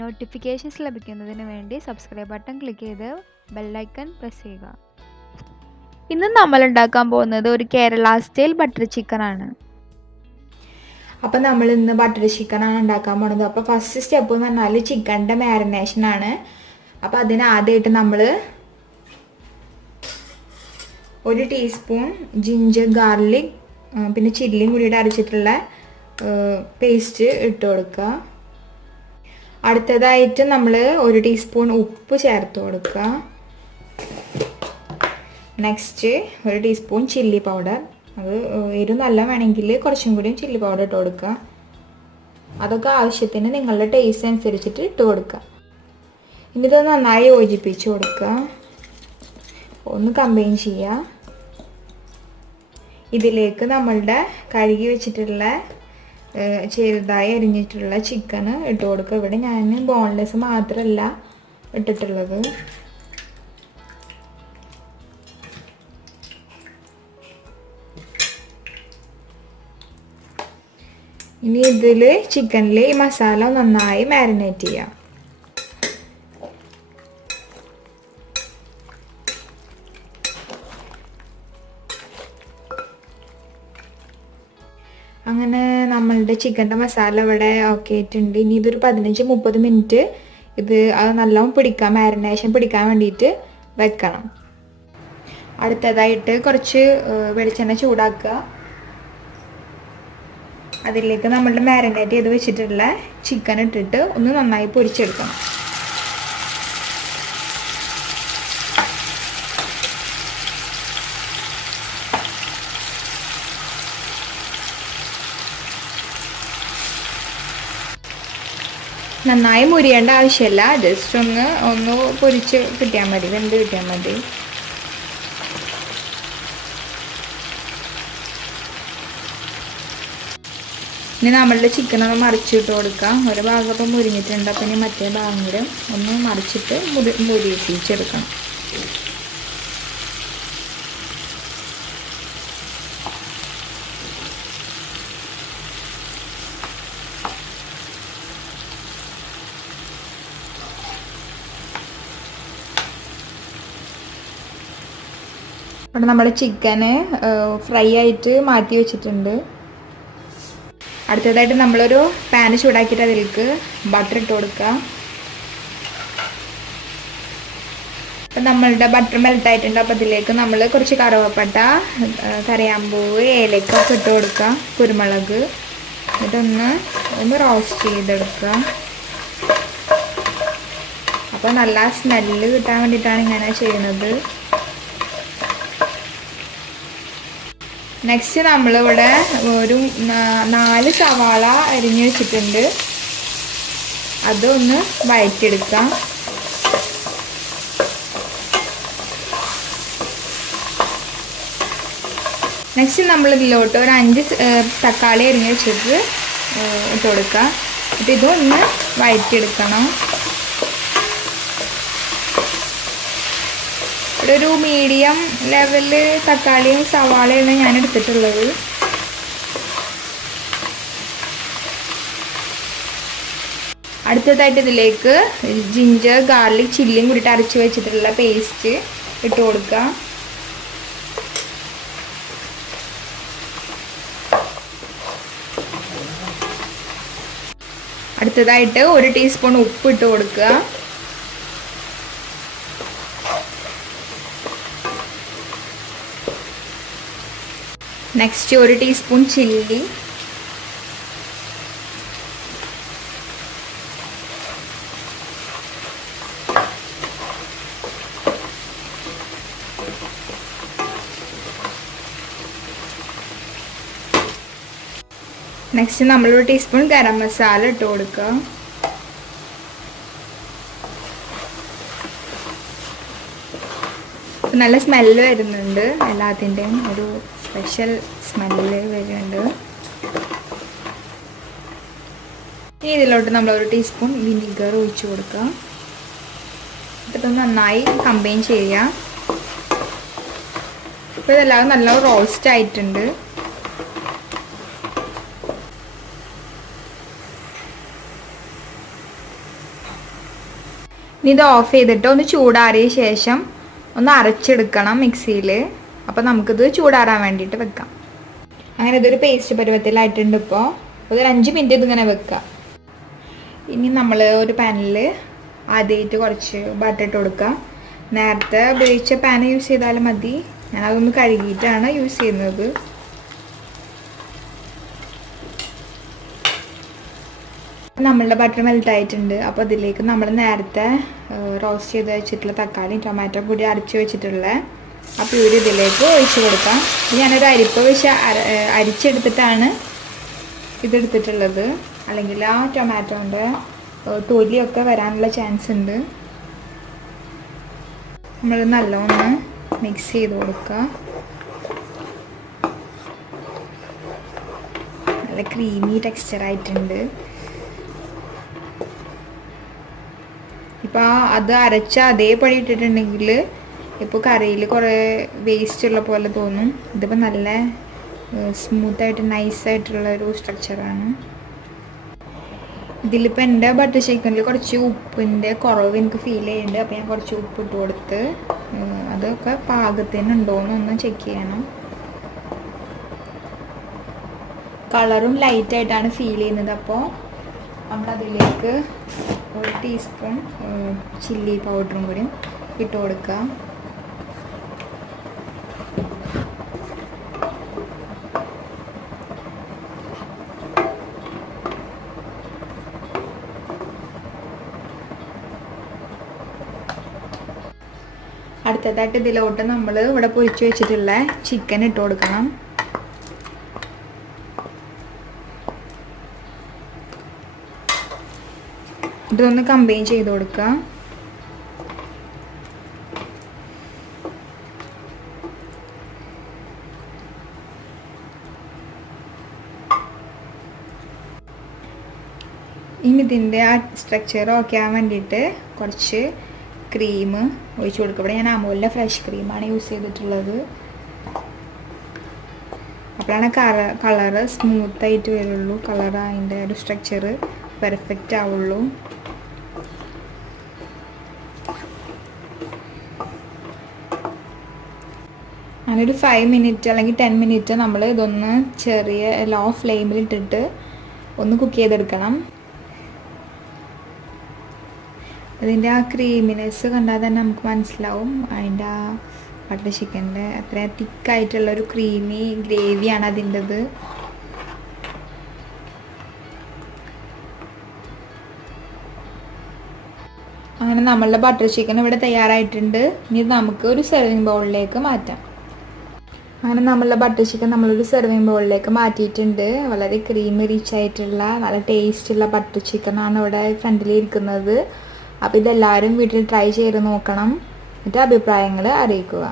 Notifications ലഭിക്കുന്നതിന് വേണ്ടി subscribe button click ചെയ്ത് ബെല്ലൈക്കൺ പ്രസ് ചെയ്യുക. ഇന്ന് നമ്മൾ ഉണ്ടാക്കാൻ പോകുന്നത് ഒരു കേരള സ്റ്റൈൽ ബട്ടർ ചിക്കൻ ആണ്. അപ്പോൾ നമ്മൾ ഇന്ന് ബട്ടർ ചിക്കനാണ് ഉണ്ടാക്കാൻ പോകുന്നത്. അപ്പോൾ ഫസ്റ്റ് സ്റ്റെപ്പ് എന്ന് പറഞ്ഞാൽ ചിക്കൻ്റെ മാരിനേഷനാണ്. അപ്പോൾ അതിന് ആദ്യമായിട്ട് നമ്മൾ 1 ടീസ്പൂൺ ജിഞ്ചർ ഗാർലിക് പിന്നെ ചില്ലിയും കൂടിയിട്ട് അരച്ചിട്ടുള്ള പേസ്റ്റ് ഇട്ട് കൊടുക്കുക. അടുത്തതായിട്ട് നമ്മൾ 1 ടീസ്പൂൺ ഉപ്പ് ചേർത്ത് കൊടുക്കുക. നെക്സ്റ്റ് 1 ടീസ്പൂൺ ചില്ലി പൗഡർ, അത് എരിവ് നല്ല വേണമെങ്കിൽ കുറച്ചും കൂടി ചില്ലി പൗഡർ ഇട്ട് കൊടുക്കുക. അതൊക്കെ ആവശ്യത്തിന് നിങ്ങളുടെ ടേസ്റ്റ് അനുസരിച്ചിട്ട് ഇട്ട് കൊടുക്കുക. ഇനി ഇത് നന്നായി യോജിപ്പിച്ച് കൊടുക്കുക, ഒന്ന് കമ്പൈൻ ചെയ്യുക. ഇതിലേക്ക് നമ്മളുടെ കഴുകി വെച്ചിട്ടുള്ള ചെറുതായി അരിഞ്ഞിട്ടുള്ള ചിക്കന് ഇട്ട് കൊടുക്കുക. ഇവിടെ ഞാൻ ബോൺലെസ് മാത്രമല്ല ഇട്ടിട്ടുള്ളത്. ഇനി ഇതിൽ ചിക്കനിൽ ഈ മസാല നന്നായി മാരിനേറ്റ് ചെയ്യാം. അങ്ങനെ നമ്മളുടെ ചിക്കൻ്റെ മസാല ഇവിടെ ഓക്കെ ആയിട്ടുണ്ട്. ഇനി ഇതൊരു 15-30 മിനിറ്റ് അത് നല്ലോണം പിടിക്കാൻ, മാരിനേഷൻ പിടിക്കാൻ വേണ്ടിയിട്ട് വെക്കണം. അടുത്തതായിട്ട് കുറച്ച് വെളിച്ചെണ്ണ ചൂടാക്കുക. അതിലേക്ക് നമ്മളുടെ മാരിനേറ്റ് ചെയ്ത് വെച്ചിട്ടുള്ള ചിക്കൻ ഇട്ടിട്ട് ഒന്ന് നന്നായി പൊരിച്ചെടുക്കണം. നന്നായി മുരിയേണ്ട ആവശ്യമില്ല, ജസ്റ്റ് ഒന്ന് പൊരിച്ച് കിട്ടിയാൽ മതി, വെന്ത് കിട്ടിയാൽ മതി. ഇനി നമ്മളുടെ ചിക്കൻ ഒന്ന് മറിച്ചിട്ട് കൊടുക്കാം. ഒരു ഭാഗം ഇപ്പം മുരിഞ്ഞിട്ടുണ്ട്, അപ്പം ഇനി മറ്റേ ഭാഗം കൂടെ ഒന്ന് മറിച്ചിട്ട് മുരിയിപ്പിച്ചെടുക്കണം. അവിടെ നമ്മൾ ചിക്കന് ഫ്രൈ ആയിട്ട് മാറ്റി വെച്ചിട്ടുണ്ട്. അടുത്തതായിട്ട് നമ്മളൊരു പാന് ചൂടാക്കിയിട്ട് അതിലേക്ക് ബട്ടർ ഇട്ട് കൊടുക്കുക. അപ്പം നമ്മളുടെ ബട്ടർ മെൽറ്റ് ആയിട്ടുണ്ട്. അപ്പോൾ അതിലേക്ക് നമ്മൾ കുറച്ച് കറുവപ്പട്ട, കറിയാമ്പൂവ്, ഏലക്കൊക്കെ ഇട്ട് കൊടുക്കുക, കുരുമുളക്. ഇതൊന്ന് റോസ്റ്റ് ചെയ്തെടുക്കുക. അപ്പോൾ നല്ല സ്മെല്ല് കിട്ടാൻ വേണ്ടിയിട്ടാണ് ഇങ്ങനെ ചെയ്യുന്നത്. നെക്സ്റ്റ് നമ്മളിവിടെ ഒരു 4 സവാള അരിഞ്ഞ് വെച്ചിട്ടുണ്ട്, അതൊന്ന് വഴറ്റിയെടുക്കാം. നെക്സ്റ്റ് നമ്മൾ ഇതിലോട്ട് ഒരു 5 തക്കാളി അരിഞ്ഞ് വെച്ചിട്ട് ഇട്ട് കൊടുക്കുക. എന്നിട്ട് ഇതൊന്ന് വഴറ്റിയെടുക്കണം. ഒരു മീഡിയം ലെവലിൽ തക്കാളിയും സവാളയാണ് ഞാൻ എടുത്തിട്ടുള്ളത്. അടുത്തതായിട്ട് ഇതിലേക്ക് ജിഞ്ചർ ഗാർലിക് ചില്ലിയും കൂടിയിട്ട് അരച്ച് വെച്ചിട്ടുള്ള പേസ്റ്റ് ഇട്ട് കൊടുക്കുക. അടുത്തതായിട്ട് 1 ടീസ്പൂൺ ഉപ്പ് ഇട്ട് കൊടുക്കുക. നെക്സ്റ്റ് 1 ടീസ്പൂൺ ചില്ലി, നെക്സ്റ്റ് നമ്മൾ 1 ടീസ്പൂൺ ഗരം മസാല ഇട്ട് കൊടുക്കുക. നല്ല സ്മെല്ല് വരുന്നുണ്ട്, എല്ലാത്തിൻ്റെയും ഒരു സ്പെഷ്യൽ സ്മെല്ല് വരുന്നുണ്ട്. ഇനി ഇതിലോട്ട് നമ്മൾ 1 ടീസ്പൂൺ വിനീഗർ ഒഴിച്ച് കൊടുക്കുക. ഇതൊന്ന് നന്നായി കമ്പൈൻ ചെയ്യുക. ഇപ്പോൾ ഇതെല്ലാം നല്ല റോസ്റ്റ് ആയിട്ടുണ്ട്. ഇനി ഇത് ഓഫ് ചെയ്തിട്ട് ഒന്ന് ചൂടാറിയ ശേഷം ഒന്ന് അരച്ചെടുക്കണം മിക്സിയിൽ. അപ്പോൾ നമുക്കിത് ചൂടാറാൻ വേണ്ടിയിട്ട് വെക്കാം. അങ്ങനെ ഇതൊരു പേസ്റ്റ് പരുവത്തിലായിട്ടുണ്ട്. ഇപ്പോൾ ഒരു 5 മിനിറ്റ് ഇതിങ്ങനെ വെക്കുക. ഇനി നമ്മൾ ഒരു പാനിൽ ആദ്യമായിട്ട് കുറച്ച് ബട്ടർ ഇട്ട് കൊടുക്കുക. നേരത്തെ ഉപയോഗിച്ച പാൻ യൂസ് ചെയ്താലും മതി. ഞാനതൊന്ന് കഴുകിയിട്ടാണ് യൂസ് ചെയ്യുന്നത്. നമ്മളുടെ ബട്ടർ മെൽറ്റ് ആയിട്ടുണ്ട്. അപ്പോൾ അതിലേക്ക് നമ്മൾ നേരത്തെ റോസ്റ്റ് ചെയ്ത് വെച്ചിട്ടുള്ള തക്കാളിയും ടൊമാറ്റോ കൂടി അരച്ച് വെച്ചിട്ടുള്ള ആ പ്യൂരി ഇതിലേക്ക് ഒഴിച്ച് കൊടുക്കാം. ഞാനൊരു അരിപ്പ് വെച്ച് അരിച്ചെടുത്തിട്ടാണ് ഇതെടുത്തിട്ടുള്ളത്. അല്ലെങ്കിൽ ആ ടൊമാറ്റോൻ്റെ തൊലിയൊക്കെ വരാനുള്ള ചാൻസ് ഉണ്ട്. നമ്മൾ നല്ലോണം മിക്സ് ചെയ്ത് കൊടുക്കുക. നല്ല ക്രീമി ടെക്സ്ചറായിട്ടുണ്ട്. ഇപ്പോൾ അത് അരച്ച അതേപടി ഇട്ടിട്ടുണ്ടെങ്കിൽ ഇപ്പോൾ കറിയിൽ കുറേ വേസ്റ്റ് ഉള്ള പോലെ തോന്നും. ഇതിപ്പോൾ നല്ല സ്മൂത്തായിട്ട് നൈസായിട്ടുള്ള ഒരു സ്ട്രക്ചറാണ്. ഇതിലിപ്പോൾ എൻ്റെ ബട്ടർ ചിക്കനിൽ കുറച്ച് ഉപ്പിൻ്റെ കുറവ് എനിക്ക് ഫീൽ ചെയ്യുന്നുണ്ട്. അപ്പോൾ ഞാൻ കുറച്ച് ഉപ്പ് ഇട്ട് കൊടുത്ത് അതൊക്കെ പാകത്തിനുണ്ടോയെന്ന് ഒന്ന് ചെക്ക് ചെയ്യണം. കളറും ലൈറ്റായിട്ടാണ് ഫീൽ ചെയ്യുന്നത്. അപ്പോൾ നമ്മളതിലേക്ക് 1 ടീസ്പൂൺ ചില്ലി പൗഡറും കൂടി ഇട്ട് കൊടുക്കുക. അടുത്തതായിട്ട് ഇതിലോട്ട് നമ്മൾ ഇവിടെ പൊരിച്ച് വെച്ചിട്ടുള്ള ചിക്കൻ ഇട്ട് കൊടുക്കണം. ഇതൊന്ന് കമ്പൈൻ ചെയ്ത് കൊടുക്കുക. ഇനി ഇതിൻ്റെ ആ സ്ട്രക്ചർ ഓക്കെ ആവാൻ വേണ്ടിയിട്ട് കുറച്ച് ക്രീം ഒഴിച്ച് കൊടുക്കുക. ഇവിടെ ഞാൻ അമൂലിൻ്റെ ഫ്രഷ് ക്രീമാണ് യൂസ് ചെയ്തിട്ടുള്ളത്. അപ്പോഴാണ് കളറ് സ്മൂത്തായിട്ട് വരുള്ളൂ. കളർ അതിൻ്റെ ഒരു സ്ട്രക്ചർ പെർഫെക്റ്റ് ആവുള്ളൂ. അങ്ങനെ ഒരു 5 മിനിറ്റ് അല്ലെങ്കിൽ 10 മിനിറ്റ് നമ്മൾ ഇതൊന്ന് ചെറിയ ലോ ഫ്ലെയിമിൽ ഇട്ടിട്ട് ഒന്ന് കുക്ക് ചെയ്തെടുക്കണം. അതിൻ്റെ ആ ക്രീമിനെസ് കണ്ടാൽ തന്നെ നമുക്ക് മനസ്സിലാവും അതിൻ്റെ ആ ബട്ടർ ചിക്കൻ്റെ അത്രയും തിക്കായിട്ടുള്ളൊരു ക്രീമി ഗ്രേവിയാണ് അതിൻ്റെത്. അങ്ങനെ നമ്മളുടെ ബട്ടർ ചിക്കൻ ഇവിടെ തയ്യാറായിട്ടുണ്ട്. ഇനി നമുക്ക് ഒരു സെർവിങ് ബൗളിലേക്ക് മാറ്റാം. അങ്ങനെ നമ്മളുടെ ബട്ടർ ചിക്കൻ നമ്മളൊരു സെർവിങ് ബൗളിലേക്ക് മാറ്റിയിട്ടുണ്ട്. വളരെ ക്രീമി റിച്ച് ആയിട്ടുള്ള നല്ല ടേസ്റ്റുള്ള ബട്ടർ ചിക്കനാണ് ഇവിടെ ഫ്രണ്ടിൽ ഇരിക്കുന്നത്. അപ്പോൾ ഇതെല്ലാവരും വീട്ടിൽ ട്രൈ ചെയ്ത് നോക്കണം. എന്നിട്ട് അഭിപ്രായങ്ങൾ അറിയിക്കുക.